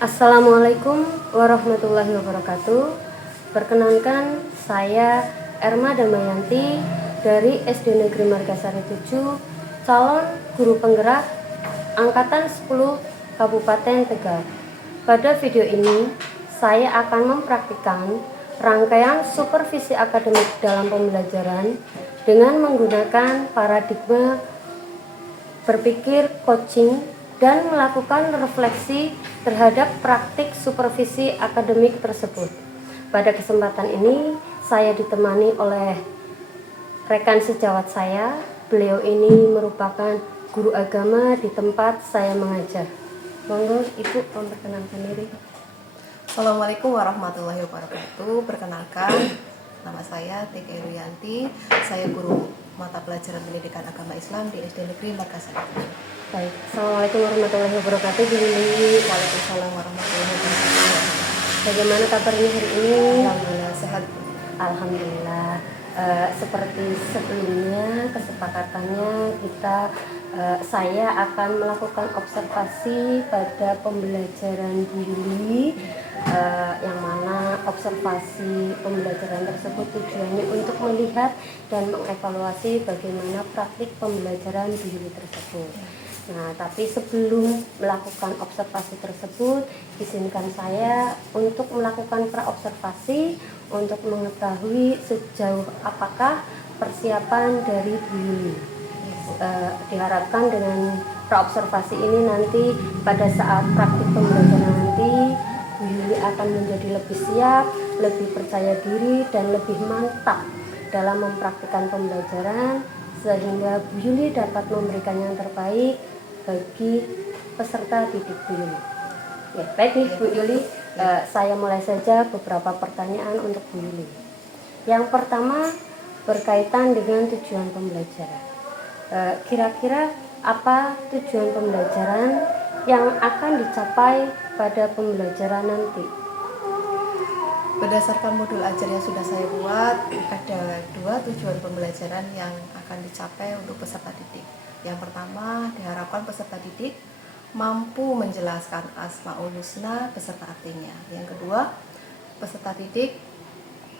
Assalamualaikum warahmatullahi wabarakatuh. Perkenalkan, saya Erma Damayanti dari SD Negeri Margasari 7, calon guru penggerak Angkatan 10 Kabupaten Tegal. Pada video ini, saya akan mempraktikkan rangkaian supervisi akademik dalam pembelajaran dengan menggunakan paradigma berpikir coaching dan melakukan refleksi terhadap praktik supervisi akademik tersebut. Pada kesempatan ini, saya ditemani oleh rekan sejawat saya. Beliau ini merupakan guru agama di tempat saya mengajar. Monggo Ibu memperkenalkan diri. Assalamualaikum warahmatullahi wabarakatuh. Perkenalkan, nama saya Tika Ruyanti. Saya guru mata pelajaran pendidikan agama Islam di SD Negeri Margasari. Baik, Assalamualaikum warahmatullahi wabarakatuh. Waalaikumsalam warahmatullahi wabarakatuh. Bagaimana kabarnya hari ini? Alhamdulillah sehat. Alhamdulillah. Seperti sebelumnya kesepakatannya saya akan melakukan observasi pada pembelajaran Bu Yuli, yang mana observasi pembelajaran tersebut tujuannya untuk melihat dan mengevaluasi bagaimana praktik pembelajaran Bu Yuli tersebut. Nah, tapi sebelum melakukan observasi tersebut, izinkan saya untuk melakukan praobservasi untuk mengetahui sejauh apakah persiapan dari Bu Yuli. Diharapkan dengan praobservasi ini nanti pada saat praktik pembelajaran nanti Bu Yuli akan menjadi lebih siap, lebih percaya diri, dan lebih mantap dalam mempraktikkan pembelajaran sehingga Bu Yuli dapat memberikan yang terbaik bagi peserta didik Bu Yuli. Ya, baik nih Bu Yuli, saya mulai saja beberapa pertanyaan untuk Bu Yuli. Yang pertama berkaitan dengan tujuan pembelajaran. Kira-kira apa tujuan pembelajaran yang akan dicapai pada pembelajaran nanti? Berdasarkan modul ajar yang sudah saya buat, ada 2 tujuan pembelajaran yang akan dicapai untuk peserta didik. Yang pertama, diharapkan peserta didik mampu menjelaskan Asmaul Husna beserta artinya. Yang kedua, peserta didik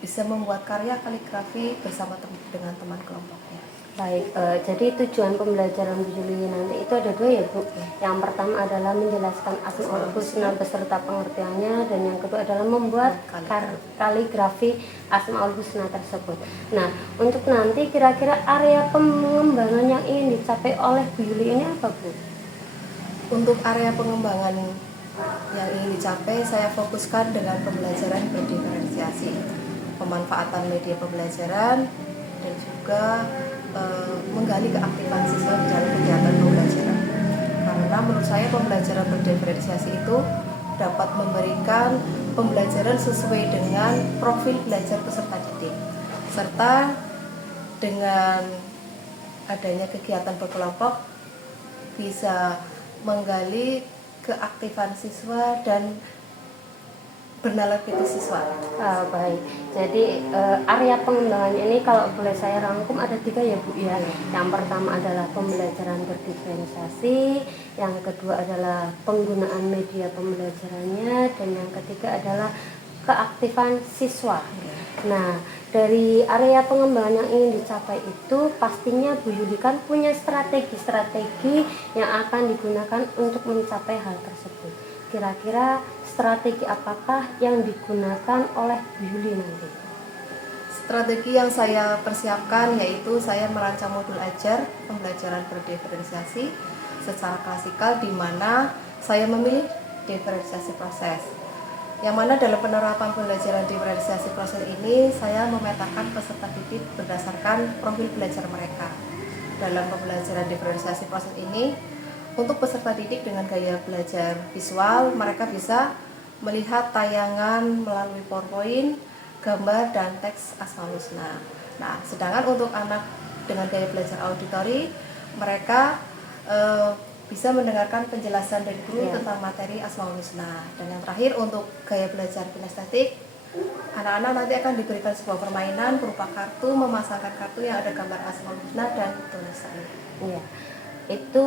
bisa membuat karya kaligrafi bersama dengan teman kelompoknya. Baik, jadi tujuan pembelajaran Bu Yuli nanti itu ada 2 ya Bu. Yang pertama adalah menjelaskan Asmaul Husna beserta pengertiannya, dan yang kedua adalah membuat kaligrafi Asmaul Husna tersebut. Nah, untuk nanti kira-kira area pengembangan yang ingin dicapai oleh Bu Yuli ini apa Bu? Untuk area pengembangan yang ingin dicapai, saya fokuskan dengan pembelajaran berdiferensiasi, pemanfaatan media pembelajaran, dan juga menggali keaktifan siswa di dalam kegiatan pembelajaran. Karena menurut saya pembelajaran berdiferensiasi itu dapat memberikan pembelajaran sesuai dengan profil belajar peserta didik, serta dengan adanya kegiatan berkelompok bisa menggali keaktifan siswa dan bernalar kritis siswa. Baik, jadi area pengembangan ini kalau boleh saya rangkum ada 3 ya Bu ya. Yang pertama adalah pembelajaran berdiferensiasi, yang kedua adalah penggunaan media pembelajarannya, dan yang ketiga adalah keaktifan siswa. Nah, dari area pengembangan yang ingin dicapai itu pastinya Bu Yuli kan punya strategi-strategi yang akan digunakan untuk mencapai hal tersebut. Kira-kira strategi apakah yang digunakan oleh Bu Yuli nanti? Strategi yang saya persiapkan yaitu saya merancang modul ajar pembelajaran berdiferensiasi secara klasikal, di mana saya memilih diferensiasi proses. Yang mana dalam penerapan pembelajaran diferensiasi proses ini saya memetakan peserta didik berdasarkan profil belajar mereka. Dalam pembelajaran diferensiasi proses ini, untuk peserta didik dengan gaya belajar visual, mereka bisa melihat tayangan melalui PowerPoint, gambar, dan teks Asmaul Husna. Nah, sedangkan untuk anak dengan gaya belajar auditori, mereka bisa mendengarkan penjelasan dari guru tentang materi Asmaul Husna. Dan yang terakhir, untuk gaya belajar kinestetik, anak-anak nanti akan diberikan sebuah permainan berupa kartu, memasangkan kartu yang ada gambar Asmaul Husna dan tulisan. Iya. Itu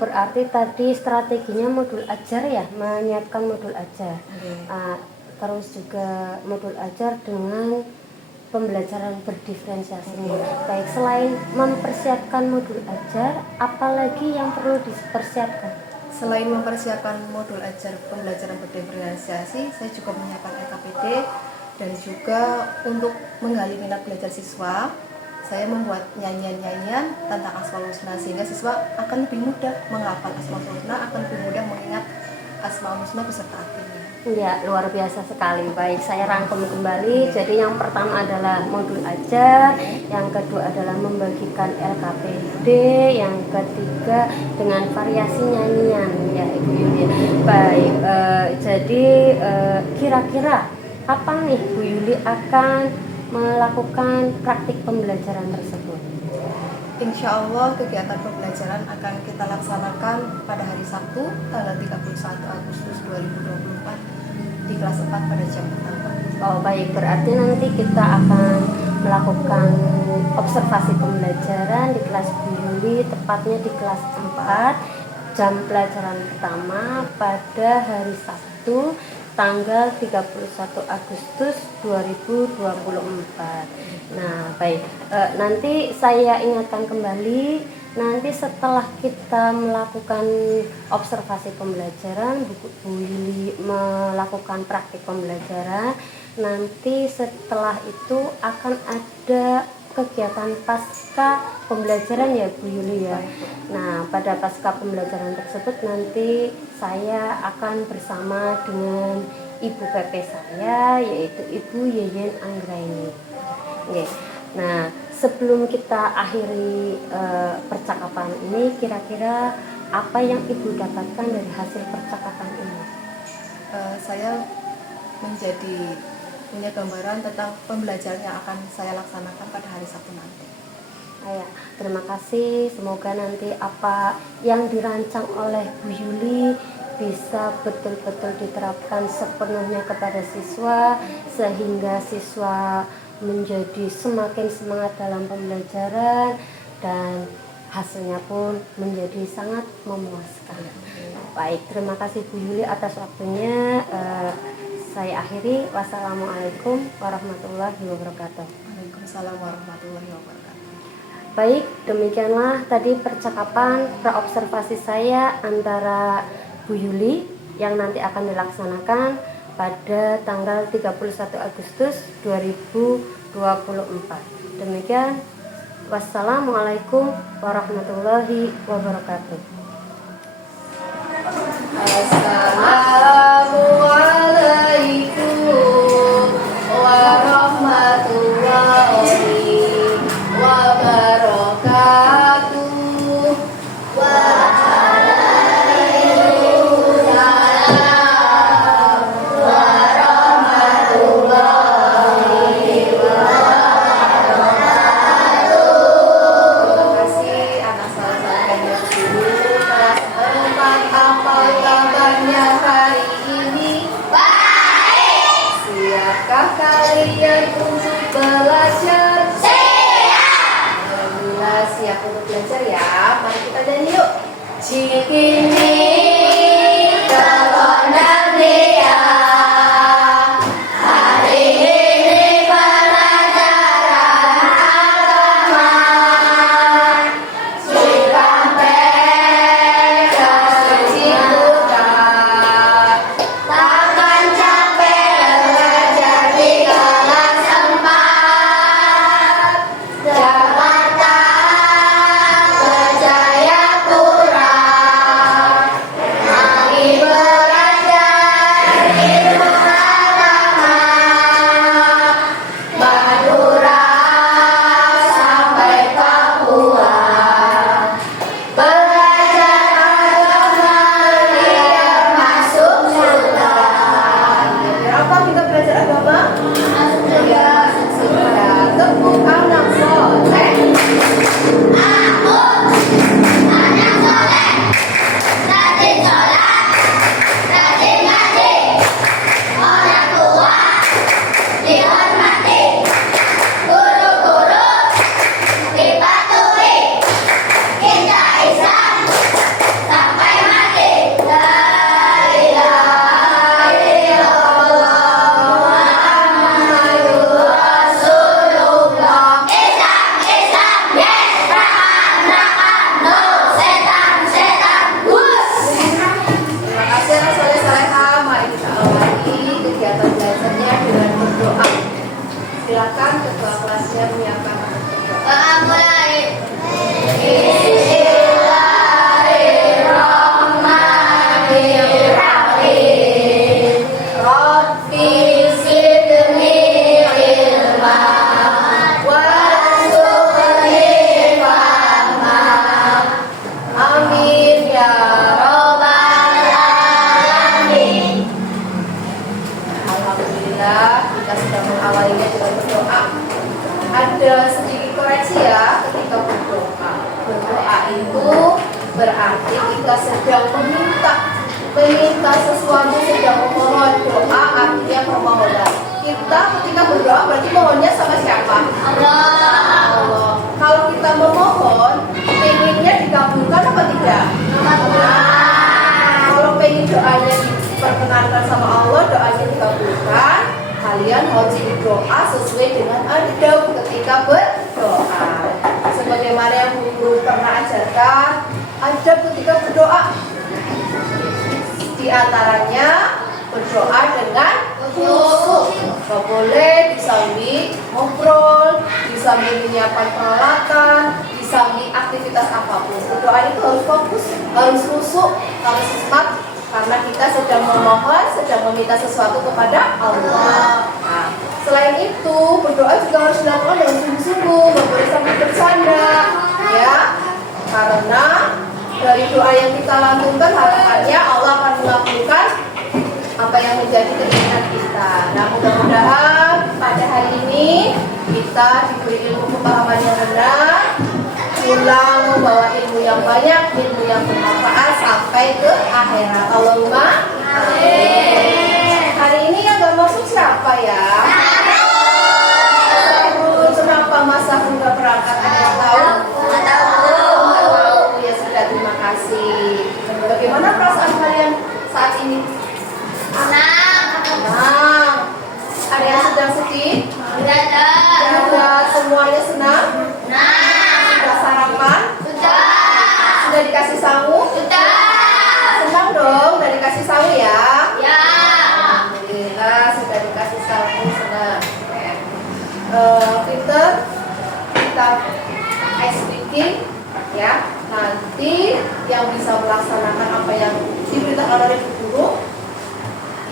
berarti tadi strateginya modul ajar ya, menyiapkan modul ajar. Terus juga modul ajar dengan pembelajaran berdiferensiasi. Baik, selain mempersiapkan modul ajar, apalagi yang perlu dipersiapkan? Selain mempersiapkan modul ajar pembelajaran berdiferensiasi, saya juga menyiapkan LKPD dan juga untuk menggali minat belajar siswa, saya membuat nyanyian-nyanyian tentang Asmaul Husna sehingga siswa akan lebih mudah menghafal Asmaul Husna, akan lebih mudah mengingat Asmaul Husna beserta artinya. Ya, luar biasa sekali. Baik, saya rangkum kembali. Jadi yang pertama adalah modul ajar, yang kedua adalah membagikan LKPD, yang ketiga dengan variasi nyanyian ya Ibu Yuli. Baik, jadi kira-kira kapan nih Bu Yuli akan melakukan praktik pembelajaran tersebut? Insya Allah kegiatan pembelajaran akan kita laksanakan pada hari Sabtu tanggal 31 Agustus 2024 di kelas 4 pada jam pertama. Oh baik, berarti nanti kita akan melakukan observasi pembelajaran di kelas Bu Yuli, tepatnya di kelas 4, jam pelajaran pertama pada hari Sabtu tanggal 31 Agustus 2024. Nah baik, nanti saya ingatkan kembali, nanti setelah kita melakukan observasi pembelajaran, Bu Yuli melakukan praktik pembelajaran, nanti setelah itu akan ada kegiatan pasca pembelajaran ya Bu Yuli ya. Nah pada pasca pembelajaran tersebut nanti saya akan bersama dengan Ibu PP saya, yaitu Ibu Yeyen Anggraini. Nah sebelum kita akhiri percakapan ini, kira-kira apa yang Ibu dapatkan dari hasil percakapan ini? Saya punya gambaran tentang pembelajaran yang akan saya laksanakan pada hari Sabtu nanti. Ya, terima kasih. Semoga nanti apa yang dirancang oleh Bu Yuli bisa betul-betul diterapkan sepenuhnya kepada siswa, sehingga siswa menjadi semakin semangat dalam pembelajaran dan hasilnya pun menjadi sangat memuaskan. Baik, terima kasih Bu Yuli atas waktunya. Saya akhiri. Wassalamualaikum warahmatullahi wabarakatuh. Waalaikumsalam warahmatullahi wabarakatuh. Baik, demikianlah tadi percakapan praobservasi saya antara Bu Yuli yang nanti akan dilaksanakan pada tanggal 31 Agustus 2024. Demikian, wassalamualaikum warahmatullahi wabarakatuh. Assalamualaikum warahmatullahi wabarakatuh. Kalian untuk belajar? Siap. Alhamdulillah siap untuk belajar ya. Mari kita nyanyi yuk. Cikini terkondang dia. Hari ini pelajaran agama. Sampai ke Ciputat. Takkan capek belajar di kelas 4. Jakarta ke Jayapura. silakan ketua kelasnya menyiapkan berdoa. Amin ya robbal alamin. Alhamdulillah kita sudah mengawalinya dengan berdoa. Ada sedikit koreksi ya ketika berdoa. Berdoa itu berarti kita sedang meminta sesuatu, sedang memohon. Doa artinya permohonan. Kita ketika berdoa berarti mohonnya sama siapa? Allah. Kalau kita memohon, pengennya dikabulkan apa tidak? Kalau pengen doanya diperkenankan sama Allah, doanya dikabulkan, kalian harus berdoa sesuai dengan adab ketika berdoa. Sebagaimana yang guru pernah ajarkan, adab ketika berdoa. Di antaranya berdoa dengan khusyuk. Gak boleh disambi ngobrol, disambi menyiapkan peralatan, disambi aktivitas apapun. Berdoa itu harus fokus, harus khusyuk, harus smart, karena kita sedang memohon, sedang meminta sesuatu kepada Allah. Nah, selain itu berdoa juga harus dilakukan dengan sungguh-sungguh, gak boleh sampai bercanda, ya. Karena dari doa yang kita lantunkan harapannya Allah akan mengabulkan apa yang menjadi keinginan kita. Nah, mudah-mudahan pada hari ini kita diberi ilmu pemahaman yang benar, pulang membawa ilmu yang banyak, ilmu yang bermanfaat sampai ke akhirat. Allahumma amin. Hari ini yang gak masuk siapa ya? Kenapa masa nggak berangkat? Ada yang tahu? Nggak tahu. Ya sudah, terima kasih. Bagaimana perasaan kalian saat ini? Senang. Ada yang sedang sedih? Ada semuanya senang? Sudah sarapan? Sudah dikasih sangu? Senang dong, udah dikasih sangu ya? Alhamdulillah sudah dikasih sangu, senang. Pinter, kita ice breaking ya. Nanti yang bisa melaksanakan apa yang diberitakan oleh guru,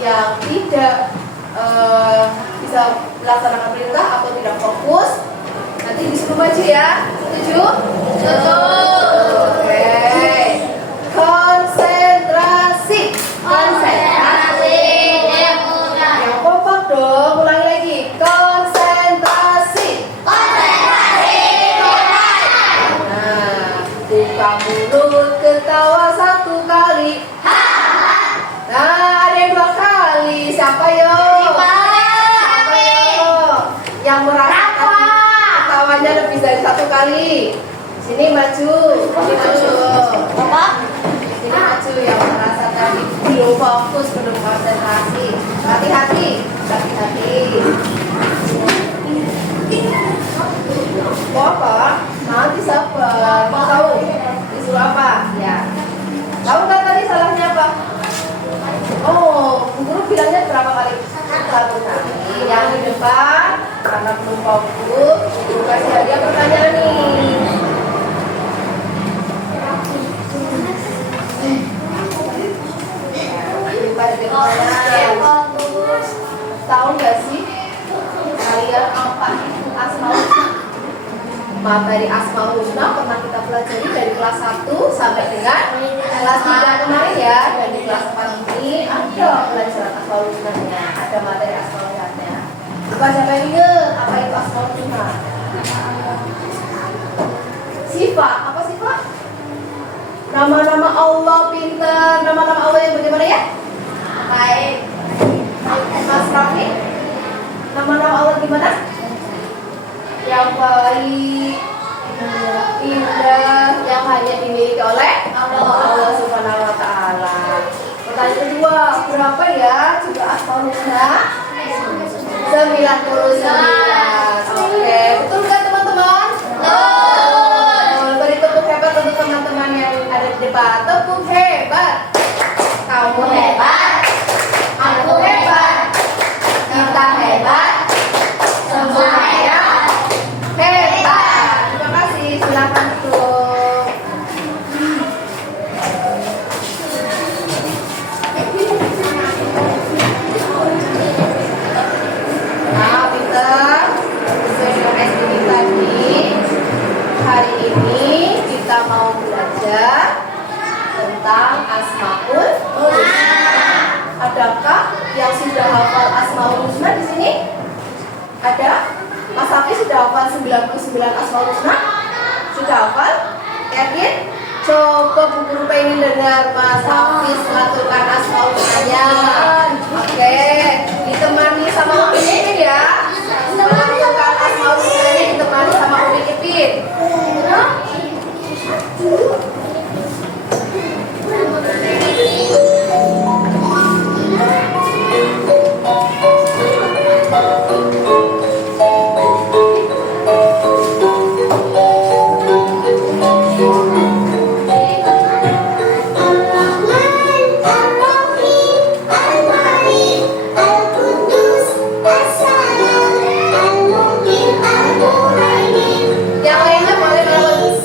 yang tidak bisa melaksanakan perintah atau tidak fokus, nanti disuruh maju ya. Setuju? Oke. Konsentrasi. Yang kompak dong. Ulangi lagi. Konsentrasi. Nah, buka mulut, ketawa satu kali. Nah, ada yang 2 kali. Siapa yo? Siapa yo? Yang merasakan ketawanya lebih dari 1 kali. Sini maju. Sini maju. Sini maju yang merasa tadi belum fokus, belum konsentrasi. Hati-hati. Hati-hati. Mau apa? Nanti sabar. Mau tahu? Disuruh apa? Ya. Tahu nggak tadi salahnya apa? Oh, guru bilangnya berapa kali? 1 kali. Yang di depan karena belum fokus, guru kasih hadiah pertanyaan nih. Tahu nggak sih kalian apa itu Asmaul Husna? Materi Asmaul Husna pernah kita pelajari dari kelas 1 sampai dengan kelas 3 kemarin ya. Dan di kelas 4 ini ada pelajaran Asmaul Husna-nya, ada materi Asmaul Husna-nya. Bukan siapa yang ingat apa itu Asmaul Husna? Sifat, apa sifat? Nama-nama Allah, pintar. Nama-nama Allah yang bagaimana ya? Baik. Mas Raffi, nama-nama Allah gimana? Yang baik, indah, yang hanya dimiliki oleh Allah Subhanahu wa Ta'ala. Pertanyaan kedua, berapa ya jumlah Asmaul Husna? 99. Oke, betul kan teman-teman? Betul. Beri tepuk hebat untuk teman-teman yang ada di depan. Tepuk hebat. Kamu hebat. Aku hebat. Kita hebat. Semua hebat. yang sudah hafal Asmaul Husna di sini? Ada? Mas Hafiz sudah hafal 99 Asmaul Husna? Sudah hafal? Yakin? Coba Bu Guru pengen dengar Mas Hafiz melakukan Asmaul Husnanya. Oke, ditemani sama Umi Ipin ya. Melakukan Asmaul Husnanya ditemani sama Umi Ipin. Yang lainnya boleh menulis.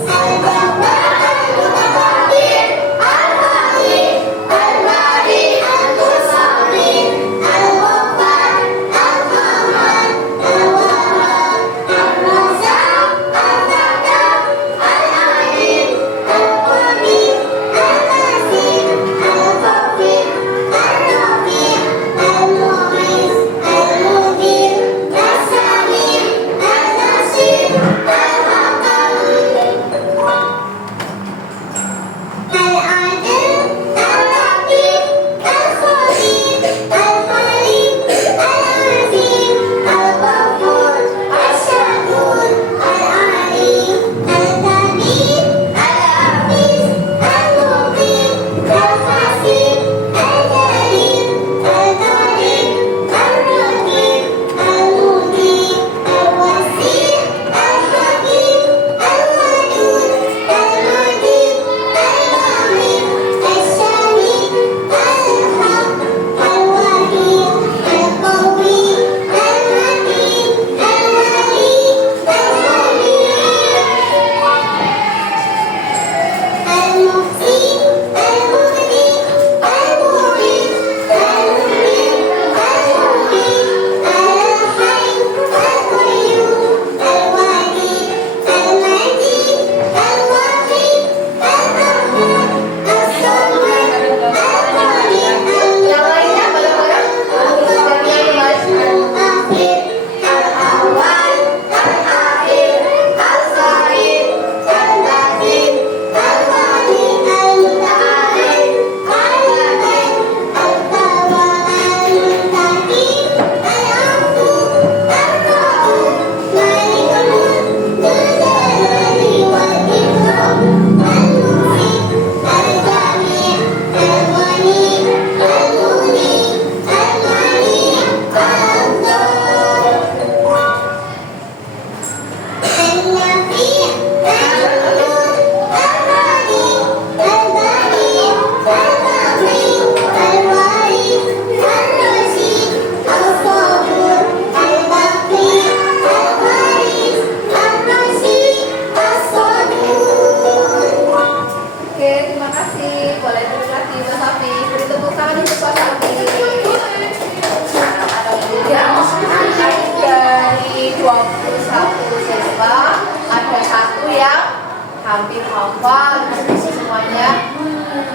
hampir hafal, semuanya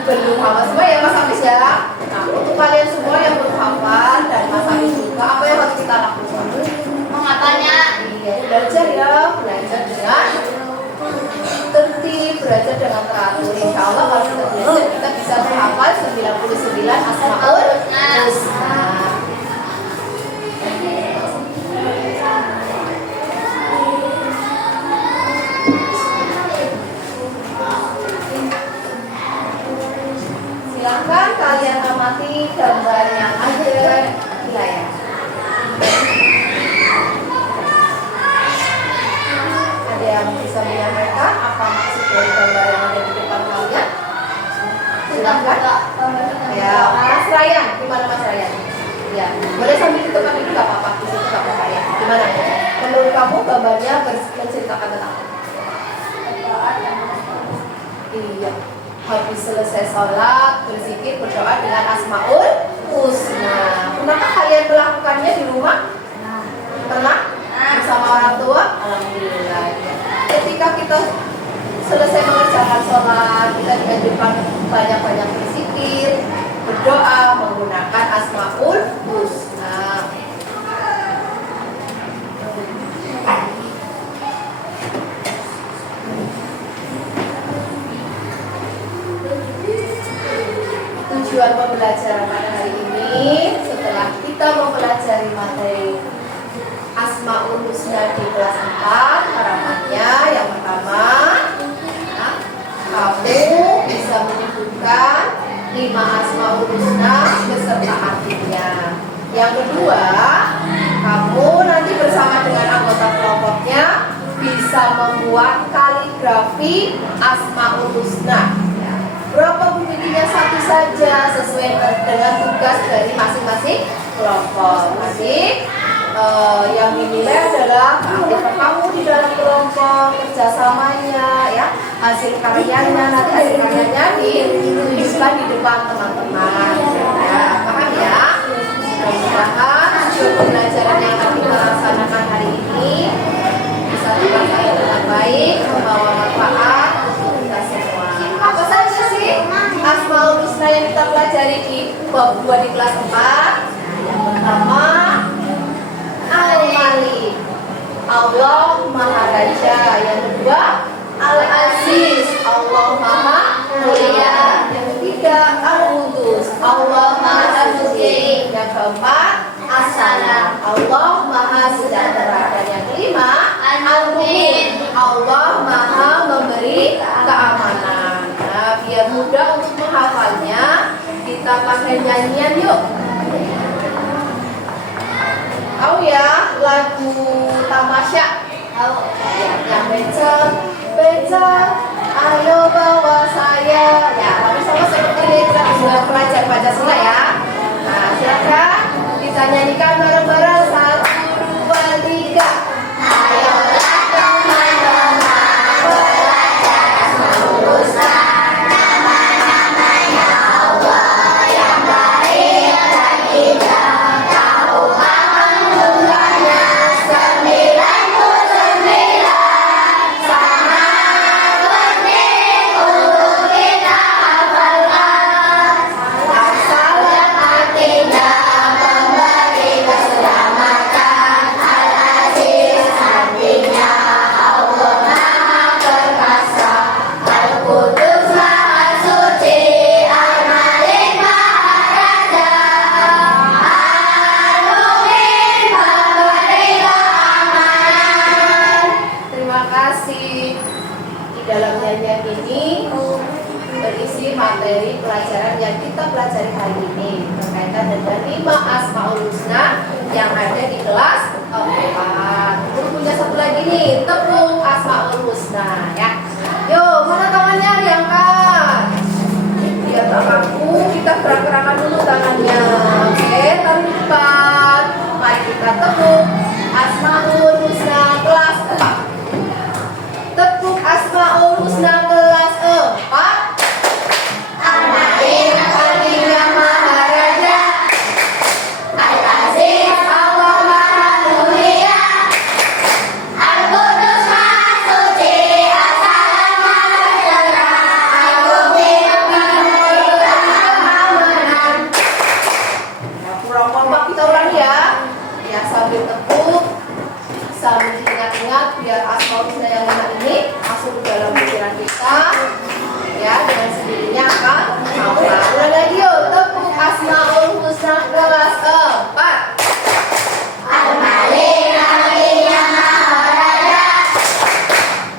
belum hafal semua ya Mas Hafiz ya. Nah untuk kalian semua yang belum hafal dan Mas Hafiz juga, apa yang harus kita lakukan? Mengatanya. Iya, belajar ya, belajar dengan tertib, belajar dengan teratur. Insya Allah kalau kita belajar kita bisa menghafal 99 Asmaul Husna. Silakan kalian amati gambar yang ada di layar. Ada yang bisa menyampaikan apa maksud dari gambar yang ada di depan kalian? Silakan. Ya, Mas Ryan, gimana Mas Ryan? Ya, boleh sambil di tempat itu nggak apa-apa, di situ nggak apa-apa ya. Gimana? Menurut kamu gambarnya menceritakan tentang apa? Iya. Habis selesai sholat, berzikir, berdoa dengan Asmaul Husna. Pernahkah kalian melakukannya di rumah? Pernah? Bersama orang tua? Alhamdulillah. Ketika kita selesai mengerjakan sholat, kita dianjurkan banyak-banyak berzikir, berdoa, menggunakan Asmaul harapannya yang pertama, ya, kamu bisa menyebutkan 5 Asmaul Husna beserta artinya. Yang kedua, kamu nanti bersama dengan anggota kelompoknya bisa membuat kaligrafi Asmaul Husna. Berapa bukunya? 1 saja sesuai dengan tugas dari masing-masing kelompok. Nanti yang dinilai adalah keaktifan kamu di dalam kelompok, kerjasamanya, ya, hasil karyanya. Nanti hasil karyanya ditunjukkan di depan teman-teman. Ya, paham ya? Mudah-mudahan hasil pembelajaran yang akan kita laksanakan hari ini bisa terlaksana dengan baik, membawa manfaat untuk kita semua. Apa saja sih Asmaul Husna yang kita pelajari di bab 2 di kelas 4? Yang pertama, Al-Malik, Allah Maha Raja. Yang kedua, Al-Aziz, Allah Maha Mulia. Yang ketiga, Al-Qudus, Allah Maha Suci. Yang keempat, As-Salam, Allah Maha Sejahtera. Dan yang kelima, Al-Mu'min, Allah Maha Memberi Keamanan. Nah, biar mudah untuk menghafalnya, kita pakai nyanyian yuk. Tahu ya lagu Tamasya? Yang becak, ayo bawa saya. Ya, tapi sama seperti ini kita sudah belajar Pancasila ya. Nah, silakan kita nyanyikan bareng-bareng. 1, 2, 3. Ayolah teman-teman belajar Asmaul Husna, nama-namanya Allah yang baik dan indah. Tahu akan jumlahnya 99 sama penting untuk kita hafalkan. As-Salam artinya memberi keselamatan. Al-Aziz artinya Allah Maha Perkasa. Al-Qudus Maha Suci. Al-Malik Maha Raja. Al-Mu'min memberi keamanan. Terima kasih. Di dalam nyanyian ini berisi materi pelajaran yang kita pelajari hari ini berkaitan dengan 5 Asmaul Husna yang ada di kelas 4. Guru punya satu lagi nih, tepuk Asmaul Husna ya. Yo, mana tangannya diangkat? Biar tak kaku, kita gerak-gerakan dulu tangannya. Oke, taruh di depan. Mari kita tepuk Asmaul Husna kelas 4. Tepuk Asmaul Husna kelas 4. Al-Malik artinya Maha Raja. Al-Aziz Allah Maha Mulia. Al-Qudus Maha Suci. As-Salam Maha Sejahtera. Al-Mu'min memberi keamanan. Ya, kurang kompak kita ulang ya. Ya, sambil tepuk, sambil ingat-ingat biar Asmaul Husna yang 5 ini masuk ke dalam pikiran kita. Ya, dengan sendirinya akan hafal. Ulang lagi yuk, tepuk Asmaul Husna kelas 4. Al-Malik artinya Maha Raja.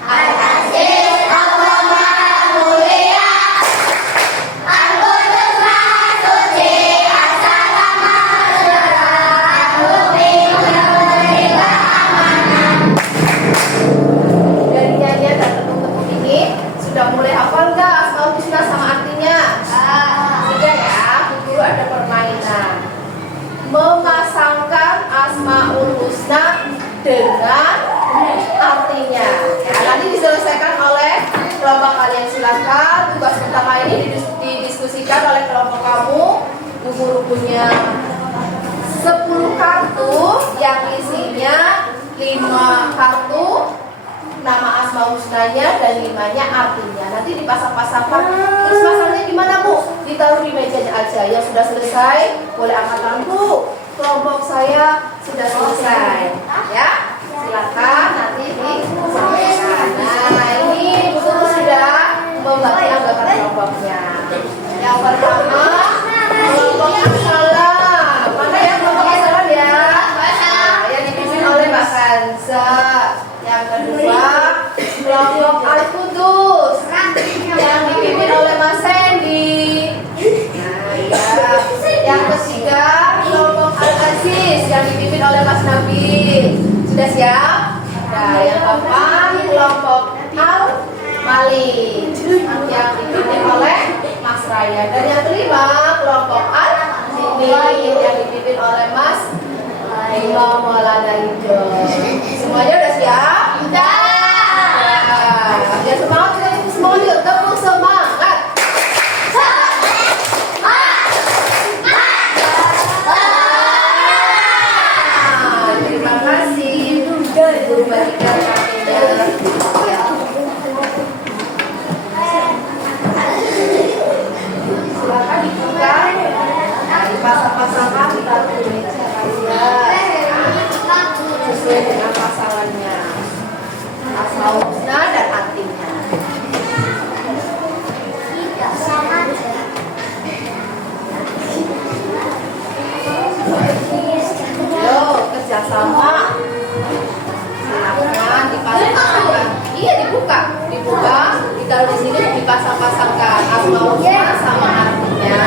Al-Aziz Allah Maha Mulia. Al-Qudus Maha Suci. As-Salam Maha Sejahtera. Al-Mu'min memberi keamanan. Dari nyanyian dan tepuk-tepuk ini sudah mulai hafal nggak Asmaul Husna sama artinya? Sudah ya, Bu Guru ada permainan memasangkan Asmaul Husna dengan artinya. Ya, nanti diselesaikan oleh kelompok kalian. Silakan tugas pertama ini didiskusikan oleh kelompok kamu. Bu Guru punya 10 kartu yang isinya 5 kartu nama Asmaul Husnanya dan 5-nya artinya. Nanti dipasang-pasangkan. Terus pasangnya gimana Bu? Ditaruh di meja aja. Yang sudah selesai boleh angkat tangan Bu. Kelompok saya sudah selesai. Ya, silakan nanti disampaikan. Nah, ini Bu Guru sudah membagi anggota kelompoknya. Yang pertama kelompok As-Salam. Mana ya kelompok As-Salam ya? Nah, yang dipimpin oleh Mbak Kanza. Yang Sudah siap? Nah, yang keempat kelompok Al-Malik yang dipimpin oleh Mas Raya. Dan yang kelima kelompok Al-Malik yang dipimpin oleh Mas Imam Maulana Hijau. Semuanya udah siap? Udah. Ya semangat kita semua yuk, tepuk semangat. Terima kasih Guru Balika Kakinya. Silakan dibuka. Dipasang-pasangkan di kartu meja sesuai dengan pasangannya, asal husna dan artinya. Yo, kerjasama. Silakan dipasang-pasangkan. Iya, dibuka, ditaruh di sini, dipasang-pasangkan asal husna sama artinya.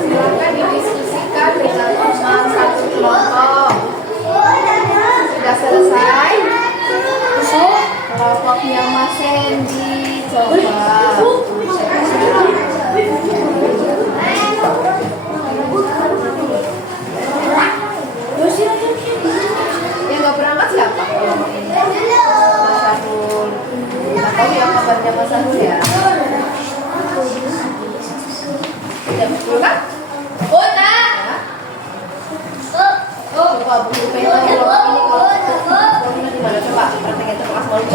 Silakan didiskusikan dengan teman satu kelompok. Sudah selesai? Kelompoknya Mas Hendy coba. Yang nggak berangkat siapa? Mas Syahrul. Nggak tahu ya kabarnya Mas Syahrul ya. Tidak betul kan? Coba buku pena ini kalau ini di mana coba? Prakteknya tepuk asmaul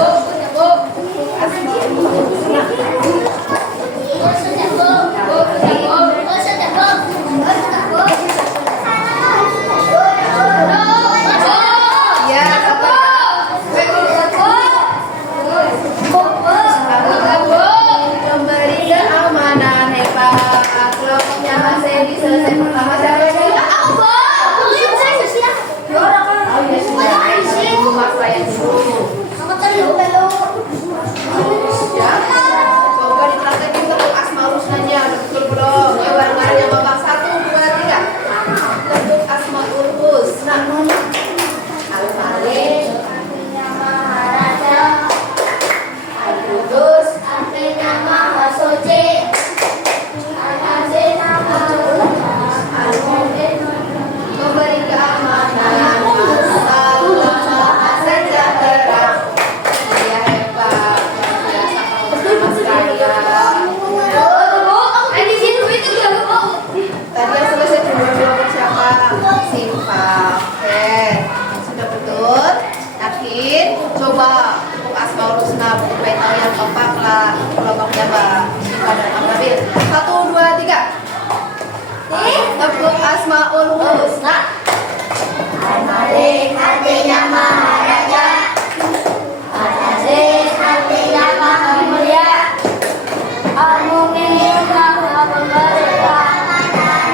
coba untuk Asmaul Husna buku peta yang keempat lah kelompoknya Mbak Syifa dan Mbak Nabil. 1, 2, 3. Tepuk Asmaul Husna. Al-Malik artinya Maharaja, Al-Aziz artinya Maha Mulia, Al-Mu'min Maha Pemberkah,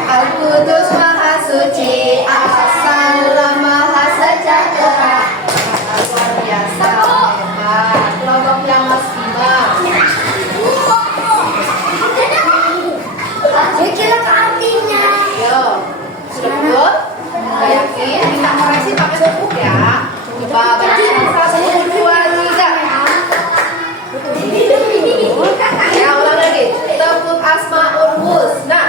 Al-Qudus Maha Suci, As-Salam Maha Sejahtera. Luar biasa hebat. Kelompoknya Mas Bima. kira artinya. Yo, sudah betul? Nggak yakin? Minta koreksi pakai notebook ya. Coba bacakan 1, 2, 3. Ya, ulang lagi. Tepuk Asmaul Husna.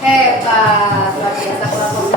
Hebat, luar biasa kelompok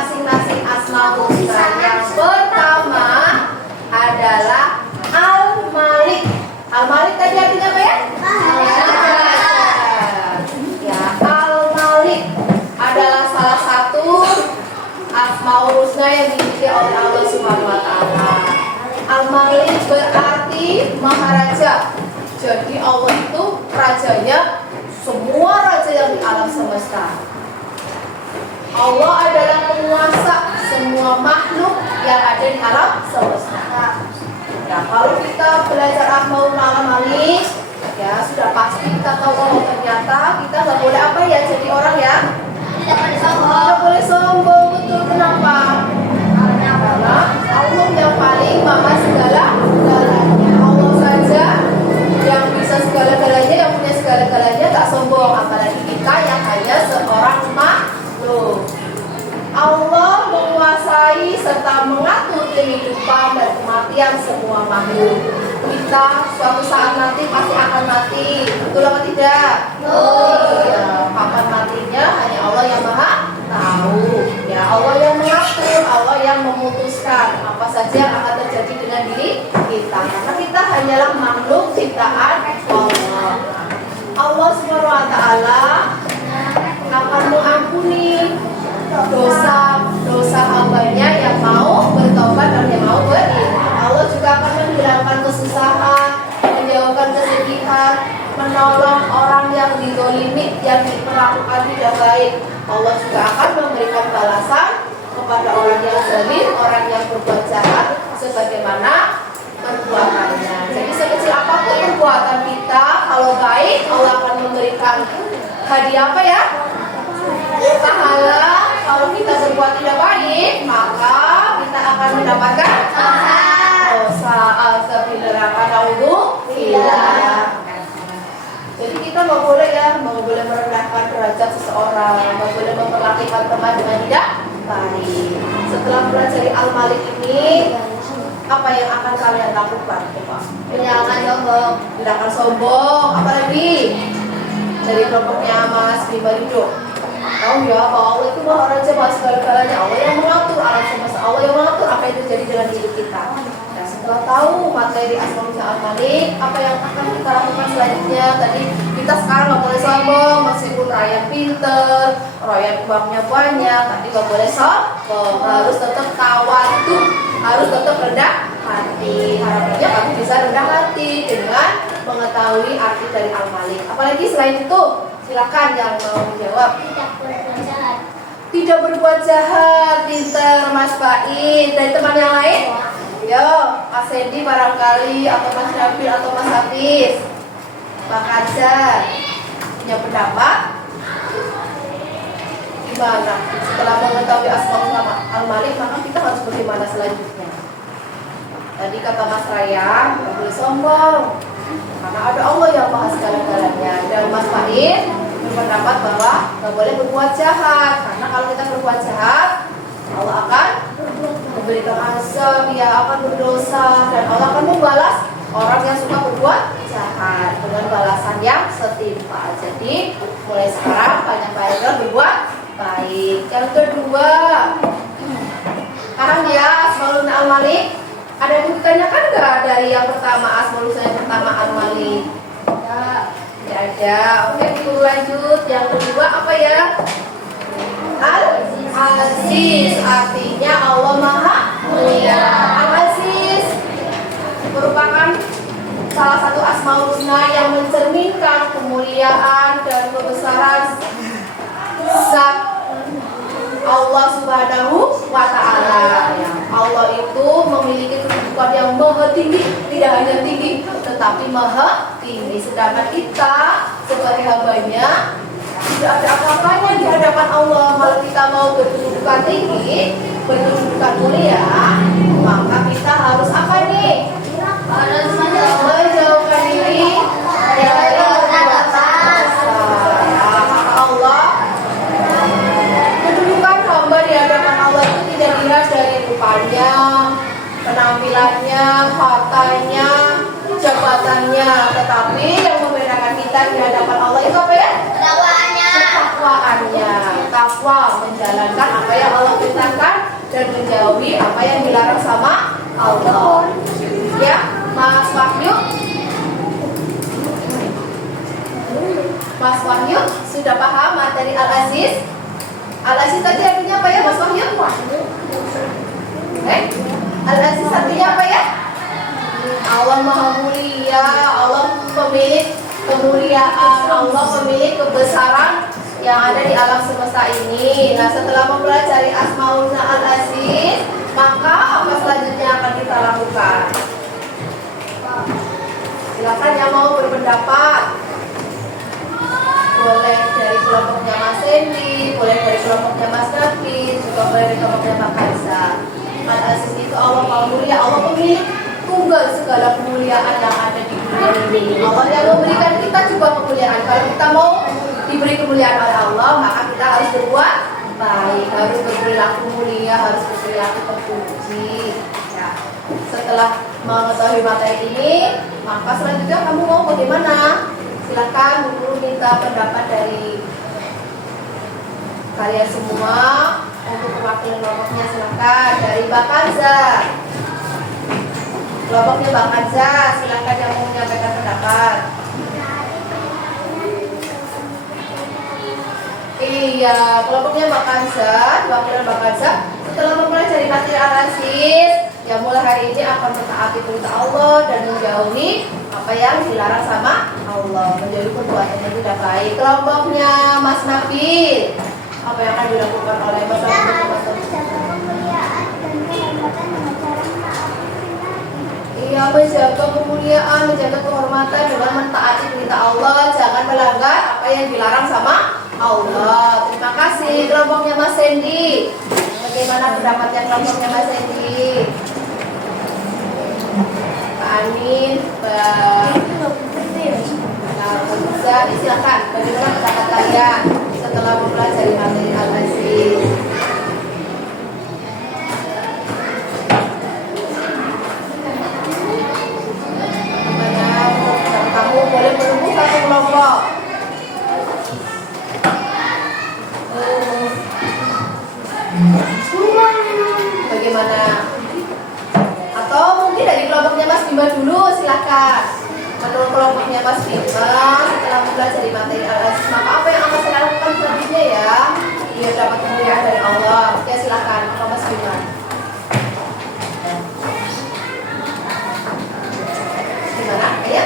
masing-masing Asmaul Husna. Yang pertama adalah Al-Malik. Al-Malik tadi artinya apa ya? Ya, Al-Malik adalah salah satu Asmaul Husna yang dimiliki oleh Allah Subhanahu wa taala. Al-Malik berarti maharaja. Jadi Allah itu rajanya semua raja yang di alam semesta. Allah adalah penguasa semua makhluk yang ada di alam semesta. Ya, kalau kita belajar Asmaul Al-Malik, ya sudah pasti kita tahu oh ternyata kita nggak boleh apa ya jadi orang ya nggak boleh sombong. Betul, kenapa? Karena Allah yang paling maha segala-galanya. Allah saja yang bisa segala-galanya, yang punya segala-galanya, tak sombong. Apalagi kita yang hanya seorang makhluk. Allah menguasai serta mengatur kehidupan dan kematian semua makhluk. Kita suatu saat nanti pasti akan mati. Betul atau tidak? Ya, kapan matinya hanya Allah yang maha tahu. Ya, Allah yang mengatur, Allah yang memutuskan apa saja yang akan terjadi dengan diri kita. Karena kita hanyalah makhluk ciptaan Allah. Allah Subhanahu wa taala akan mengampuni dosa hambanya yang mau bertobat dan yang mau beriman. Allah juga akan menghilangkan kesusahan, menjauhkan kesedihan, menolong orang yang dizolimi, yang diperlakukan tidak baik. Allah juga akan memberikan balasan kepada orang yang zalim, orang yang berbuat jahat sebagaimana perbuatannya. Jadi sekecil apapun perbuatan kita, kalau baik Allah akan memberikan hadiah apa ya? Pahala. Kalau kita berbuat tidak baik, maka kita akan mendapatkan dosa. Jadi kita nggak boleh ya, nggak boleh merendahkan derajat seseorang, nggak boleh memperlakukan teman dengan tidak baik. Setelah belajar Al-Malik ini, apa yang akan kalian lakukan? Jangan sombong. Tidak sombong. Apalagi dari kelompoknya Mas Bima Lido. Tahu ya bahwa Allah itu maha raja, maha segala-galanya. Allah yang mengatur alam semesta, Allah yang mengatur apa yang terjadi dalam hidup kita. Nah, setelah tahu materi Asmaul Al-Malik, apa yang akan kita lakukan selanjutnya? Tadi kita sekarang nggak boleh sombong, meskipun rakyat pinter, rakyat uangnya banyak, tapi nggak boleh sombong. Harus tetap tawadhu, harus tetap rendah hati. Harapannya kamu bisa rendah hati dengan mengetahui arti dari Al-Malik. Apalagi selain itu, silakan yang mau menjawab. Tidak berbuat jahat, pinter Mas Bain. Dari teman yang lain? Yo, Mas Hendy barangkali, atau Mas Nabil, atau Mas Hafiz. Pak Kajar punya pendapat? Gimana? Setelah mengetahui Asmaul Al-Malik, maka kita harus bagaimana selanjutnya? Tadi kata Mas Raya, tidak boleh sombong, karena ada Allah yang maha segala-galanya. Dan Mas Bain berpendapat bahwa nggak boleh berbuat jahat, karena kalau kita berbuat jahat, Allah akan memberikan azab, dia akan berdosa, dan Allah akan membalas orang yang suka berbuat jahat dengan balasan yang setimpal. Jadi mulai sekarang banyak-banyak berbuat baik. Yang kedua, sekarang ya Asmaul Al-Malik. Ada yang ditanyakan nggak dari yang pertama Asmaul yang pertama Al-Malik? Ya ada. Oke, kita lanjut. Yang kedua apa ya? Al-Aziz, artinya Allah Maha Mulia. Al-Aziz merupakan salah satu Asmaul Husna yang mencerminkan kemuliaan dan kebesaran zat Allah Subhanahu wa taala. Allah itu memiliki kedudukan yang maha tinggi, tidak hanya tinggi tetapi maha tinggi. Sedangkan kita sebagai hambanya tidak ada apa-apanya di hadapan Allah. Kalau kita mau berkedudukan tinggi, berkedudukan mulia, maka kita harus apa nih? Harus menjauhkan diri dari dosa. Allah, kedudukan hamba di hadapan Allah itu tidak dilihat dari rupanya, penampilannya, hartanya, jabatannya, tetapi yang membedakan kita di hadapan Allah itu apa ya? Takwaannya. Ketakwaannya. Tapi bertakwa, menjalankan apa yang Allah perintahkan dan menjauhi apa yang dilarang sama Allah. Ya, Mas Wahyu. Mas Wahyu sudah paham materi Al-Aziz? Al-Aziz tadi artinya apa ya, Mas Wahyu? Al-Aziz artinya apa ya? Allah Maha Mulia, Allah pemilik kemuliaan, Allah pemilik kebesaran yang ada di alam semesta ini. Nah, setelah mempelajari Asmaul Al-Aziz, maka apa selanjutnya akan kita lakukan? Silakan yang mau berpendapat. Boleh dari kelompoknya Mas Hendy, boleh dari kelompoknya Mas David, juga boleh dari kelompoknya Mbak Kaisa. Al-Aziz itu Allah Maha Mulia, Allah pemilik tunggal segala kemuliaan yang ada di dunia ini. Allah yang memberikan kita juga kemuliaan. Kalau kita mau diberi kemuliaan oleh Allah, maka kita harus berbuat baik, harus berperilaku mulia, harus berperilaku terpuji. Ya. Setelah mengetahui materi ini, maka selanjutnya kamu mau bagaimana? Silakan guru minta pendapat dari kalian semua. Untuk perwakilan kelompoknya silakan dari Mbak Kanza. Kelompoknya Mbak Kanza, silakan yang mau menyampaikan pendapat. Iya, kelompoknya Mbak Kanza, perwakilan Mbak Kanza. Setelah mempelajari materi Al-Aziz, ya mulai hari ini akan mentaati perintah Allah dan menjauhi apa yang dilarang sama Allah, menjauhi perbuatan yang tidak baik. Kelompoknya Mas Nabil, apa yang akan dilakukan oleh Mas Nabil? Iya, menjaga kemuliaan, menjaga kehormatan dengan mentaati perintah Allah, jangan melanggar apa yang dilarang sama Allah. Terima kasih. Kelompoknya Mas Hendy, bagaimana pendapatnya kelompoknya Mas Hendy? Pak Amin, Mbak Nafisa, silakan. Bagaimana pendapat kalian setelah mempelajari materi Al-Aziz? Kamu boleh berembuk satu kelompok. Bagaimana? Atau mungkin dari kelompoknya Mas Bima dulu, silakan. Menurut kelompoknya Mas Bima, setelah mempelajari materi Al-Aziz, maka apa yang akan saya lakukan selanjutnya ya? Biar dapat kemuliaan dari Allah. Ya silakan, Mas Bima. Gimana? Ya?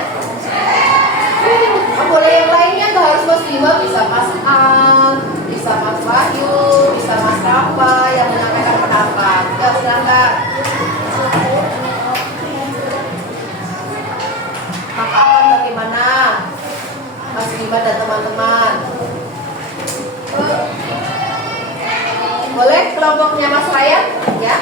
Boleh yang lainnya, nggak harus Mas Bima, bisa Mas Al, bisa Mas Wahyu, bisa Mas Rafa yang menyampaikan pendapat. Ya silakan. Maka akan bagaimana Mas Bima dan teman-teman? Boleh kelompoknya Mas Ryan? Ya.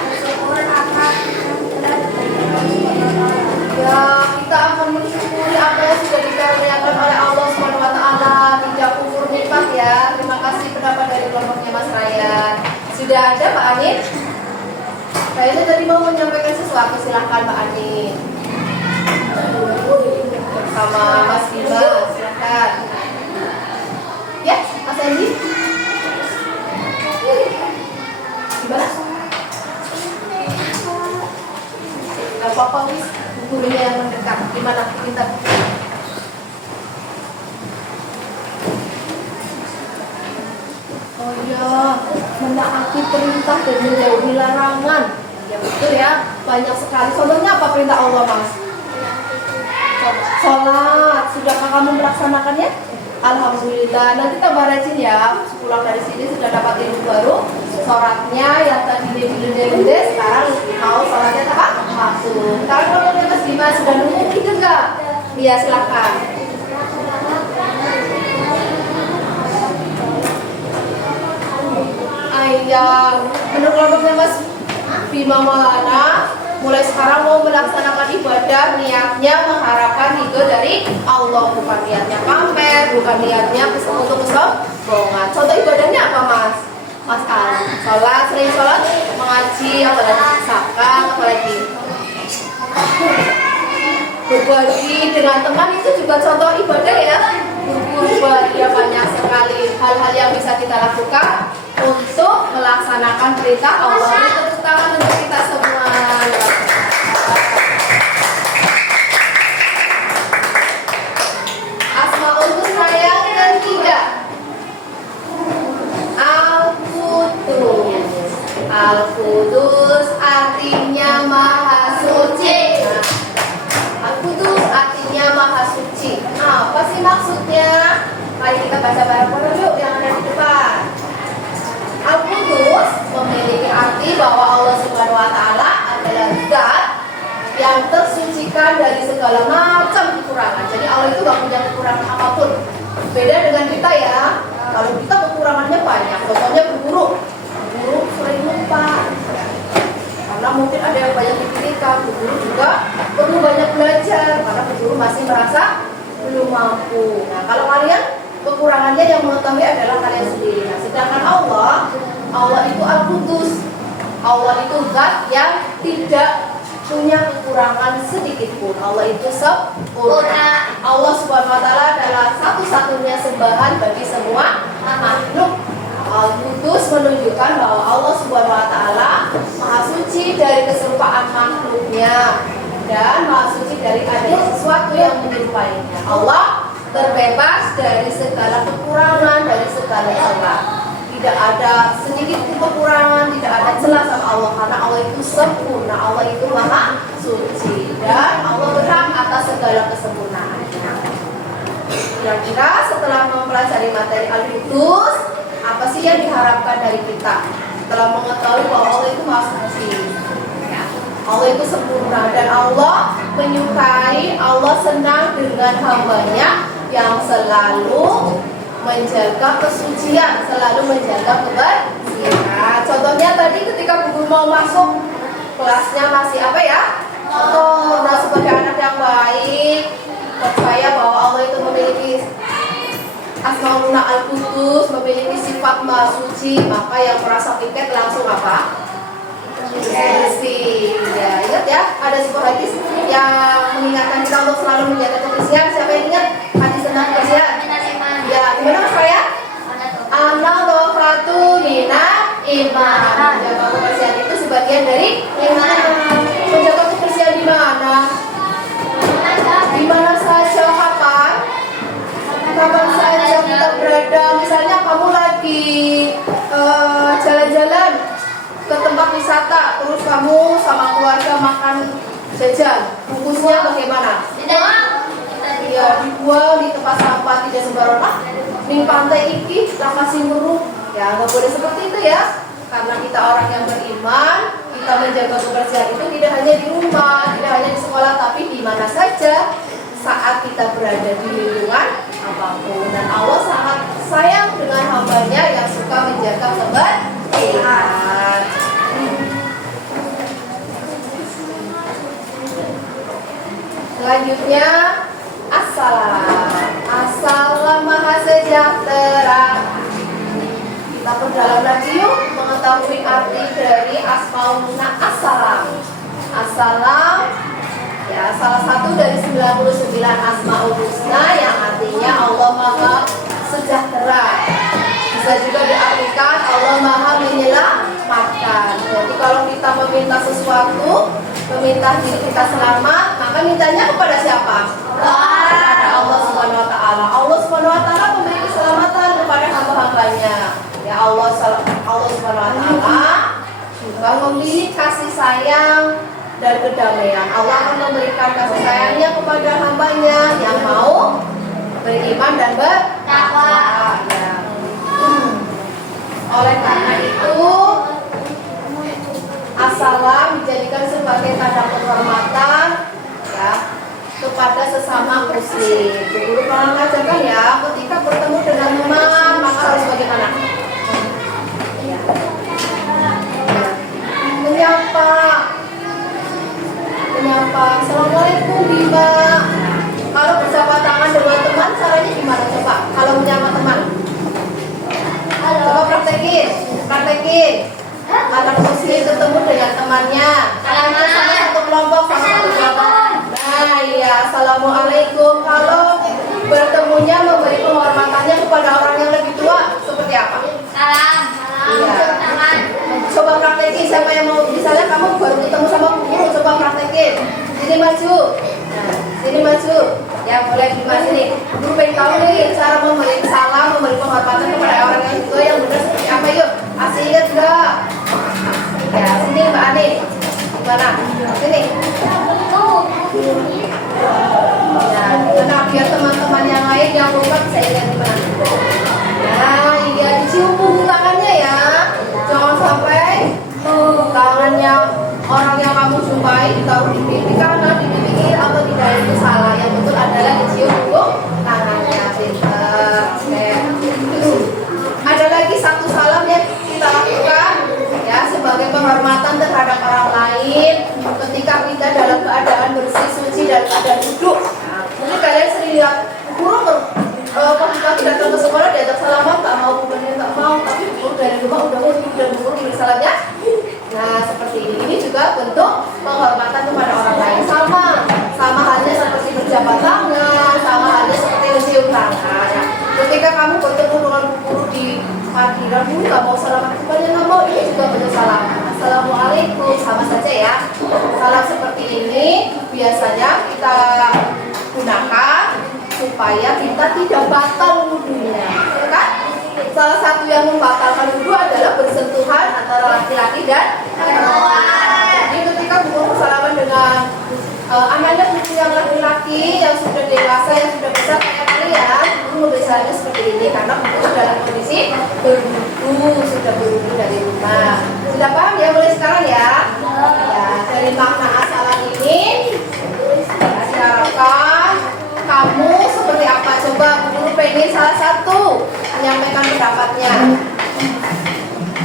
Ya, kita akan mensyukuri apa yang sudah dikaruniakan oleh Allah SWT. Tidak kufur nikmat ya. Terima kasih pendapat dari kelompoknya Mas Ryan. Sudah ada Pak Anin? Kayaknya tadi mau menyampaikan sesuatu, silahkan Pak Anin. Bersama Mas Bima, silahkan. Ya, Mas Andi. Gimana? Gak apa-apa, Wis. Gurunya yang mendekat. Gimana kita? Oh iya, menaati perintah dan menjauhi larangan. Ya betul ya, banyak sekali. Contohnya apa perintah Allah, Mas? Sholat. Sudahkah kamu melaksanakannya? Alhamdulillah. Nanti tambah rajin ya. Pulang dari sini sudah dapat ilmu baru. Sholatnya yang tadi lende-lende, sekarang mau sholatnya apa? Masuk. Kalau Mas Bima sudah nunggu gitu enggak? Iya, silakan. Ayah, menurut kelompoknya Mas Bima Maulana, mulai sekarang mau melaksanakan ibadah, niatnya mengharapkan ridho dari Allah, bukan niatnya pamer, bukan niatnya untuk kesombongan. Contoh ibadahnya apa, Mas? Mas Al, sholat, sering sholat, mengaji, apalagi zakat, apalagi berbagi dengan teman, itu juga contoh ibadah ya. Berbuat ya, banyak sekali hal-hal yang bisa kita lakukan melaksanakan perintah Allah. Tepuk tangan untuk kita semua. Asmaul Husna yang ketiga, Al-Qudus. Al-Qudus artinya Maha Suci. Al-Qudus artinya Maha Suci. Apa sih maksudnya? Mari kita baca bareng-bareng yuk yang ada di depan. Al-Qudus memiliki arti bahwa Allah Subhanahu wa taala adalah zat yang tersucikan dari segala macam kekurangan. Jadi Allah itu gak punya kekurangan apapun. Beda dengan kita ya. Kalau kita kekurangannya banyak. Contohnya berburu sering lupa. Karena mungkin ada yang banyak dipikirkan. Berburu juga perlu banyak belajar. Karena berburu masih merasa belum mampu. Nah, kalau kalian kekurangannya yang mengetahui adalah kalian sendiri. Nah, sedangkan Allah itu Al-Qudus. Allah itu zat yang tidak punya kekurangan sedikit pun. Allah itu sempurna. Allah Subhanahu wa taala adalah satu-satunya sembahan bagi semua makhluk. Al-Qudus menunjukkan bahwa Allah Subhanahu wa taala Maha suci dari keserupaan makhluknya dan Maha suci dari adanya sesuatu yang menyerupainya. Allah terbebas dari segala kekurangan, dari segala celah. Tidak ada sedikit kekurangan, tidak ada celah sama Allah karena Allah itu sempurna, Allah itu Maha suci dan Allah berhak atas segala kesempurnaannya. Kira-kira setelah mempelajari materi Al-Qudus, apa sih yang diharapkan dari kita? Setelah mengetahui bahwa Allah itu Maha suci, Allah itu sempurna dan Allah menyukai, Allah senang dengan hambanya yang selalu menjaga kesucian, selalu menjaga kebersihan. Contohnya tadi ketika Bu Guru mau masuk kelasnya masih apa ya? Nah, sebagai anak yang baik, percaya bahwa Allah itu memiliki Asmaul Husna Al-Qudus, memiliki sifat Maha Suci, maka yang merasa piket langsung apa? Bersih. Ya, ingat ya, ada sebuah hadis yang mengingatkan kita untuk selalu menjaga kebersihan. Siapa yang ingat hadis tentang kebersihan? Ya, gimana Mas Raya? An-nadhafatu minal iman. Menjaga kebersihan itu sebagian dari iman. Menjaga kebersihan di mana? Di mana saja, kapan? Kapan saja kita berada. Misalnya kamu lagi jalan-jalan ke tempat wisata, terus kamu sama keluarga makan jajan, bungkusnya bagaimana? Ya, dibuang di tempat sampah, tidak sembarangan. Di pantai iki tak kasih murung. Ya, nggak boleh seperti itu ya. Karena kita orang yang beriman, kita menjaga kebersihan itu tidak hanya di rumah, tidak hanya di sekolah, tapi di mana saja saat kita berada di lingkungan apapun. Dan Allah sangat sayang dengan hambanya yang suka menjaga kebersihan. Selanjutnya, Assalam Maha Sejahtera. Kita perdalam lagi yuk mengetahui arti dari Asmaul Husna Assalam. Assalam ya, salah satu dari 99 Asmaul Husna yang artinya Allah Maha Sejahtera. Bisa juga diartikan Allah Maha Menyelamatkan. Jadi kalau kita meminta sesuatu, meminta diri kita selamat, maka mintanya kepada siapa? Kepada Allah Subhanahu wa taala. Allah Subhanahu wa taala memberi keselamatan kepada hamba-hambanya. Ya Allah Subhanahu wa taala juga memiliki kasih sayang dan kedamaian. Allah akan memberikan kasih sayangnya kepada hambanya yang mau beriman dan bertakwa. Ya. Oleh karena itu, Assalam dijadikan sebagai tanda penghormatan ya kepada sesama muslim. Guru pernah mengajarkan ya, ketika bertemu dengan teman maka harus bagaimana? Ya. Menyapa, Assalamualaikum Bima. Kalau berjabat tangan dengan teman caranya gimana coba? Kalau menyapa teman? Coba praktekin. Anak muslim ketemu dengan temannya, tangannya sama satu kelompok, sama satu kelompok. Nah iya, Assalamualaikum. Kalau bertemunya memberi penghormatannya kepada orang yang lebih tua, seperti apa? Salam. Iya. praktekin. Siapa yang mau, misalnya kamu baru ketemu sama guru, coba praktekin. Sini maju. Nah, sini maju. Ya boleh di sini. Guru pengen tahu nih cara memberi salam, memberi penghormatan kepada orang yang tua yang benar seperti apa, yuk. Masih ingat enggak? Ya, sini Mbak Ani. Gimana? Sini. Nah, biar teman-teman yang lain yang lupa bisa ingat gimana. Nah, iya dicium punggung tangannya ya. Jangan sampai tangannya orang yang kamu jumpai ditaruh di pipi kanan, di pipi kiri atau di dada itu salah. Yang betul adalah dicium punggung tangannya. Pintar. Ada lagi satu salam yang kita lakukan ya sebagai penghormatan terhadap orang lain ketika kita dalam keadaan bersih, suci dan keadaan duduk. Nah, mungkin kalian sering lihat guru pagi-pagi datang ke sekolah diajak salaman nggak mau, kemudian nggak mau, tapi guru dari rumah udah mau dan guru ini salamnya. Nah seperti ini juga bentuk penghormatan kepada orang lain, sama halnya seperti berjabat tangan, sama halnya seperti mencium tangan. Nah, ketika kamu bertemu dengan guru di parkiran, guru nggak mau salaman kembali, nggak mau, ini juga bentuk salam. Assalamualaikum, sama saja ya. Salam seperti ini biasanya kita gunakan supaya kita tidak batal wudhunya, ya kan? Salah satu yang membatalkan wudhu adalah bersentuhan antara laki-laki dan perempuan. Jadi ketika guru bersalaman dengan anaknya cucu yang laki-laki yang sudah dewasa, yang sudah besar kayak kalian, guru membesarnya seperti ini karena guru dalam kondisi berwudhu, sudah berwudhu dari rumah. Sudah paham ya mulai sekarang ya? Ya, dari makna asalan ini diharapkan kamu seperti apa? Coba guru pengen salah satu menyampaikan pendapatnya.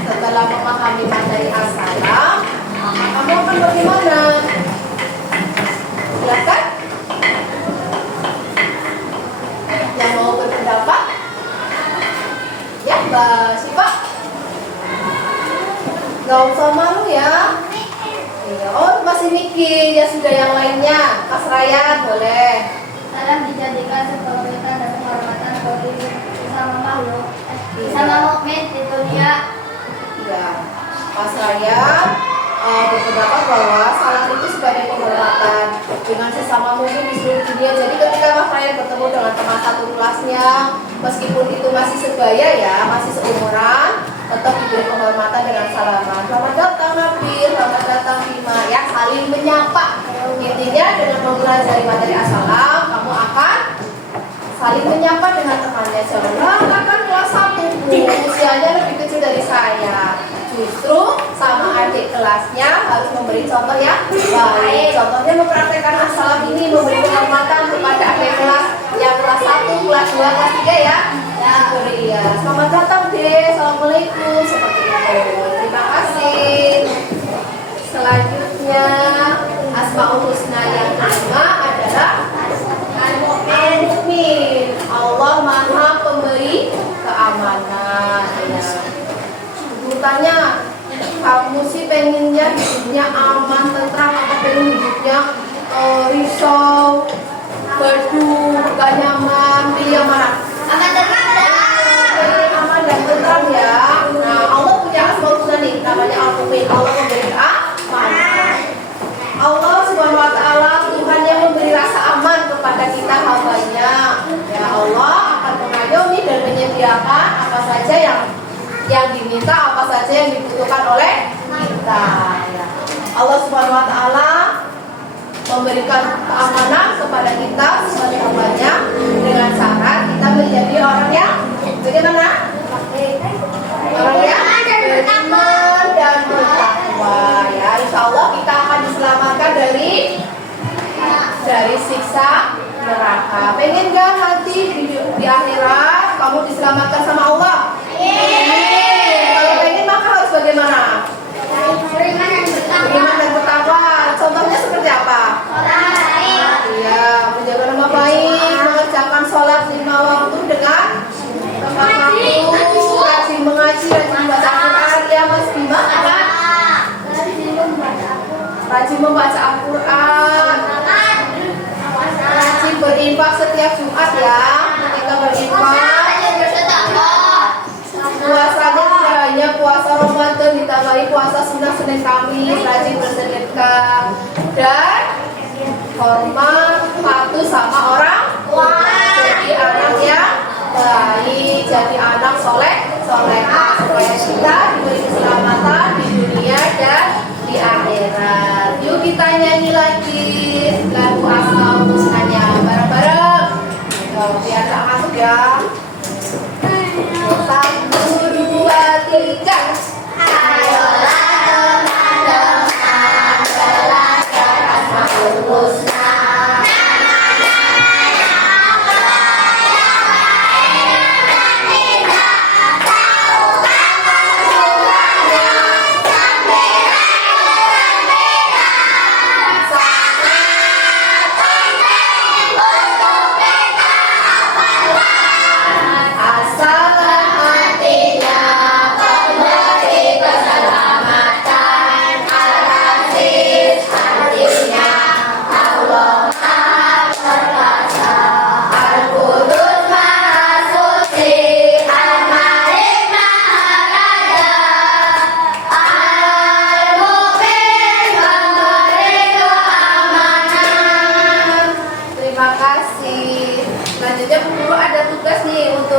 Setelah memahami materi asalam, kamu akan bagaimana? Silakan. Yang mau berpendapat? Ya, Mbak Siva. Gak usah malu ya. Oh, masih mikir ya, sudah yang lainnya. Mas Ryan boleh. Salam dijadikan sebagai tanda penghormatan bagi sesama makhluk, sesama mukmin di dunia. Ya, Mas Ryan berpendapat bahwa salam itu sebagai penghormatan dengan sesama mukmin di seluruh dunia. Jadi ketika Mas Ryan bertemu dengan teman satu kelasnya, meskipun itu masih sebaya ya, masih seumuran, tetap diberi penghormatan dengan salaman. Selamat datang Nabil, selamat datang Bima, ya saling menyapa. Intinya dengan mempelajari materi asalam, kamu akan saling menyapa dengan temannya. Jangan kan kelas 1 Bu, usianya lebih kecil dari saya. Justru sama adik kelasnya harus memberi contoh yang baik. Contohnya mempraktekkan asalam ini, memberi penghormatan kepada adik kelas yang kelas 1, kelas 2, kelas 3 ya. Beri ya. Selamat datang deh, assalamualaikum, seperti itu. Terima kasih. Selanjutnya Asmaul Husna yang kelima adalah Al-Mu'min. Allah Maha Pemberi keamanan. Ya. Tanya, kamu sih pengennya hidupnya aman, tentram, atau pengen hidupnya risau, gaduh, gak nyaman, pilih yang mana? Aman dan Pengen aman dan tentram ya. Nah, Allah punya Asmaul Husna nih, namanya Al-Mu'min. Allah memberi keamanan. Allah Subhanahu wa Ta'ala Tuhan yang memberi rasa aman kepada kita hambanya. Ya Allah akan mengayomi dan menyediakan apa saja yang diminta, apa saja yang dibutuhkan oleh kita. Ya. Allah Subhanahu wa Ta'ala memberikan keamanan kepada kita sebagai hambanya dengan syarat kita menjadi orang yang bagaimana? Orang yang beriman dan bertakwa. Ya, insya Allah kita akan diselamatkan dari siksa neraka. Pengen gak nanti di akhirat kamu diselamatkan sama Allah? Kalau pengen maka harus bagaimana? Beriman dan bertakwa. Contohnya seperti apa? Iya, menjaga nama baik, mengerjakan sholat 5 waktu dengan tepat waktu, rajin mengaji, rajin membaca Al-Quran. Ya Mas Bima, apa? Rajin membaca Al-Quran, rajin berinfak setiap Jumat ya. Ketika berinfak, puasanya tidak hanya puasa Ramadan di ditambahi puasa sunnah Senin Kamis, rajin bersedekah, dan hormat, patuh sama orang tua. Jadi anak yang baik, jadi anak solehah, supaya kita diberi keselamatan di dunia dan di akhirat. Yuk kita nyanyi lagi lagu Asmaul Husnanya bareng-bareng. Biar tak masuk ya. 1, 2, 3. Ayolah teman-teman belajar Asmaul Husna.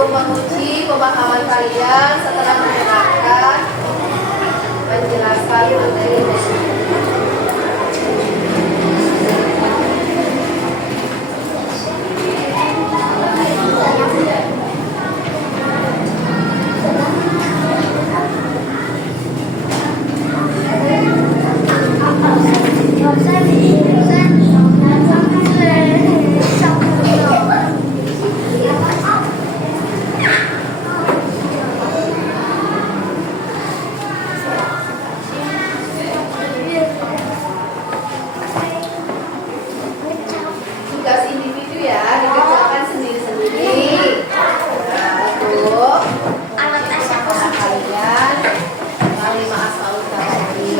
Menguji pemahaman kalian setelah mendengarkan penjelasan materi tugas individu ya, dikerjakan sendiri-sendiri. Untuk anak-anak kalian Kalimah Asmaul tadi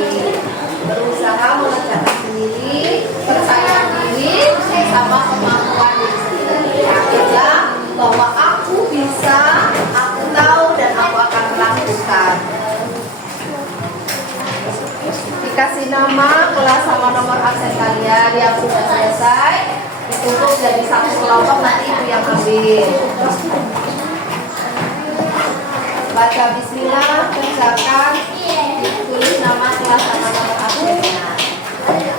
berusaha mengerjakan sendiri, percaya diri sama kemampuan diri sendiri. Bilang bahwa aku bisa, aku tahu dan aku akan melakukan. Dikasih nama, kelas sama nomor absen kalian yang sudah selesai, ditutup jadi satu kelompok, nanti ibu yang ambil. Baca bismillah, kerjakan, tulis nama, kelas sama nomor absennya.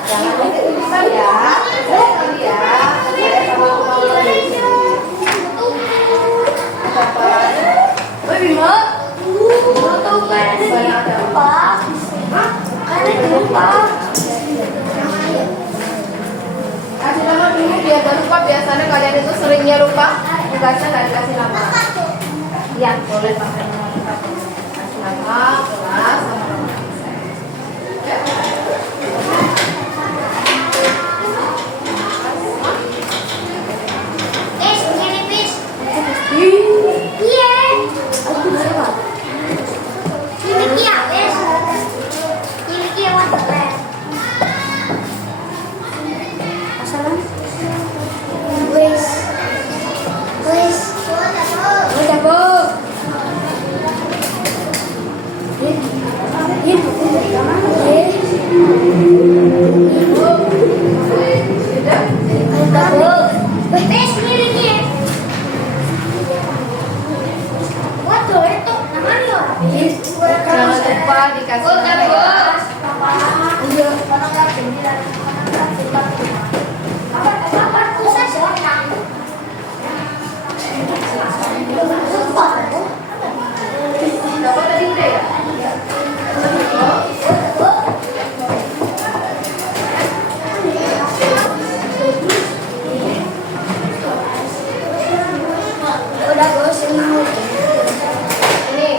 Jangan lupa tulisan ya, ini ya, saya sama kelompok dari sini. Bima, tutup banyak apa? Kasih nama dulu biar gak lupa. Biasanya kalian itu seringnya lupa. Tugasnya gak dikasih nama. Ya boleh pakai nama. Kasih nama, kelas, sama nama. Jangan lupa dikasih dapat tadi udah ya? Udah gue semua. Ini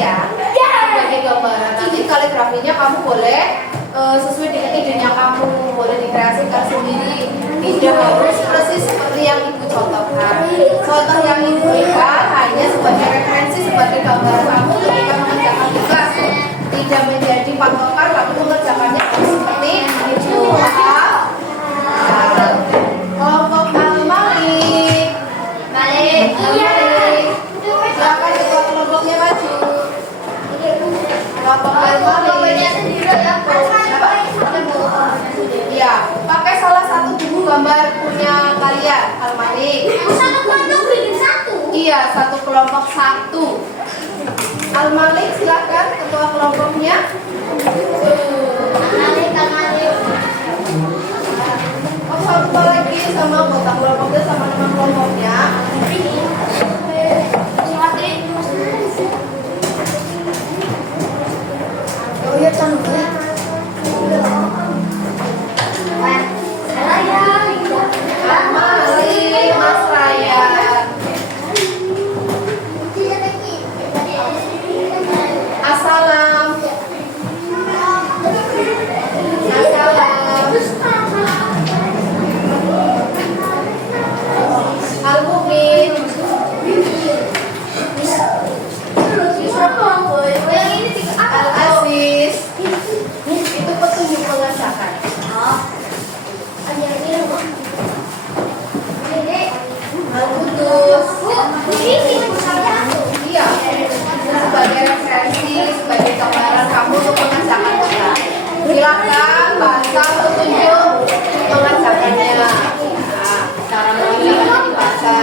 ya. Sebagai gambaran. Nanti kaligrafinya kamu boleh sesuai dengan idenya kamu, boleh dikreasikan sendiri. Tidak harus persis seperti yang ibu contohkan. Contoh yang ibu berikan hanya sebagai referensi, sebagai gambaran kamu ketika mengerjakan tugas. Tidak menjadi patokan waktu mengerjakannya seperti itu. Kelompok Al-Malik. Silakan ketua kelompoknya maju. Kelompok Al-Malik. Ya, pakai salah satu buku gambar punya kalian, Al-Malik. Iya, satu kelompok satu. Al-Malik, silakan ketua kelompoknya. Oh, satu lagi sama anggota kelompoknya sama nama kelompoknya. Oh iya, cantik. Al-Malik, Mas Ryan. Assalam. Al-Mumin. Al-Aziz. Itu petunjuk pengerjakan. Al-Qudus. Iya. Sebagai referensi, sebagai gambaran kamu untuk mengerjakan tugas. Silakan baca petunjuk mengerjakannya. Nah, cara mengerjakannya dibaca.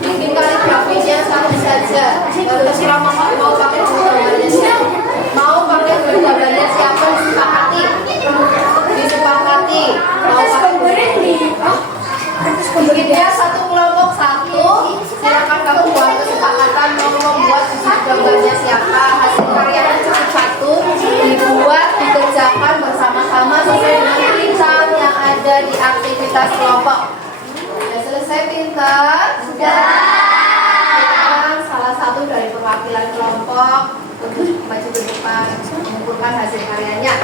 Bikin kaligrafinya satu saja. Terserah mama mau pakai gambarnya siapa, mau pakai gambarnya siapa disepakati. Mau pakai bikinnya satu kelompok satu. Silakan kamu buat kesepakatan mau membuat gambarnya siapa. Hasil karyanya cukup satu, dibuat dikerjakan bersama-sama sesuai dengan tulisan yang ada di aktivitas kelompok. Sudah selesai pintar? Sudah. Sekarang salah satu dari perwakilan kelompok untuk maju ke depan mengumpulkan hasil karyanya.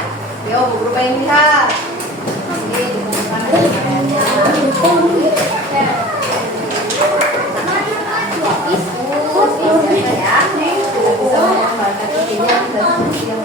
Yo, Bu Guru pengen lihat. Ini dikumpulkan hasil karyanya. Ya, sudah bisa menggambarkan idenya dan yang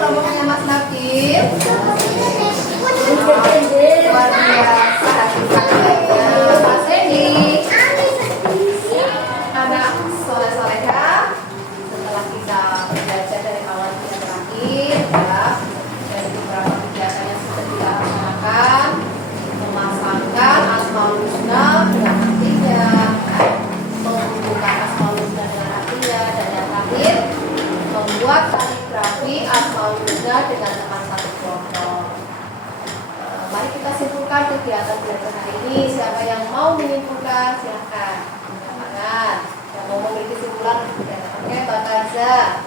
kelompoknya Mas Nabil luar biasa. Mas Edi anak soleh-soleha. Setelah kita belajar dari awal hingga terakhir ya, dari beberapa kegiatan yang sudah kita laksanakan, memasangkan Asmaul Husna dengan artinya, menghubungkan Asmaul Husna dengan artinya, dan yang terakhir membuat kaligrafi Asmaul Husna dengan teman satu kelompok. Mari kita simpulkan kegiatan belajar hari ini. Siapa yang mau menyimpulkan silakan angkat tangan. Yang mau memiliki kesimpulan kegiatan. Oke, Mbak Kaza.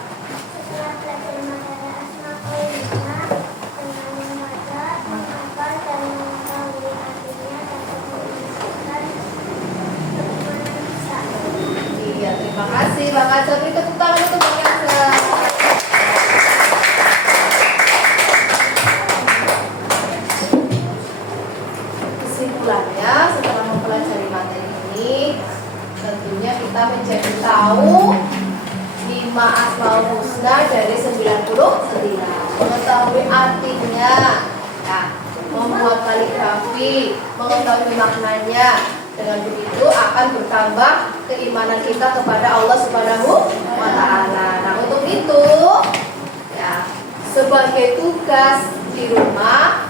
Iya, terima kasih Mbak Kaza. Beri tepuk tangan untuk Mbak Kaza. Kesimpulannya, setelah mempelajari materi ini, tentunya kita menjadi tahu 5 Asmaul Husna dari 99, mengetahui artinya, ya, membuat kaligrafi, mengetahui maknanya. Dengan begitu akan bertambah keimanan kita kepada Allah Subhanahu wa Ta'ala. Nah, untuk itu, ya, sebagai tugas di rumah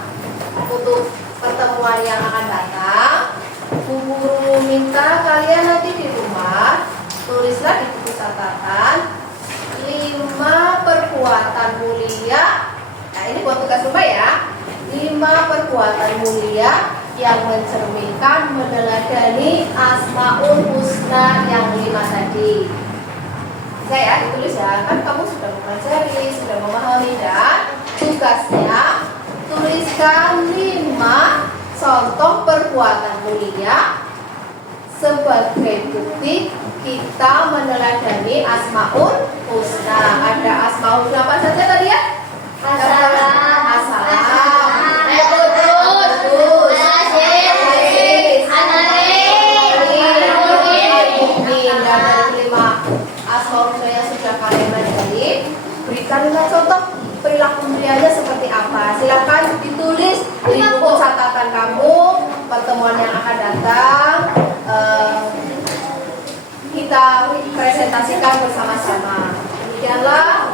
untuk pertemuan yang akan datang, Bu Guru minta kalian nanti di rumah tulislah di buku catatan 5 5 perbuatan mulia. Nah, ini buat tugas rumah ya. 5 perbuatan mulia yang mencerminkan, meneladani Asmaul Husna yang 5 tadi. Bisa ya, ditulis ya. Kan kamu sudah mempelajari, sudah memahami, dan tugasnya tuliskan 5 contoh perbuatan mulia sebagai bukti kita meneladani Asmaul Husna. Ada Asmaul Husna apa saja tadi ya? Assalam. Assalam. Al-Qudus. Al-Aziz. Al-Mu'min. Dan yang kelima, Asmaul Husna yang sudah kalian pelajari, berikan 5 contoh perilaku mulianya seperti apa. Silakan ditulis di buku catatan kamu. Pertemuan yang akan datang kita presentasikan bersama-sama. Demikianlah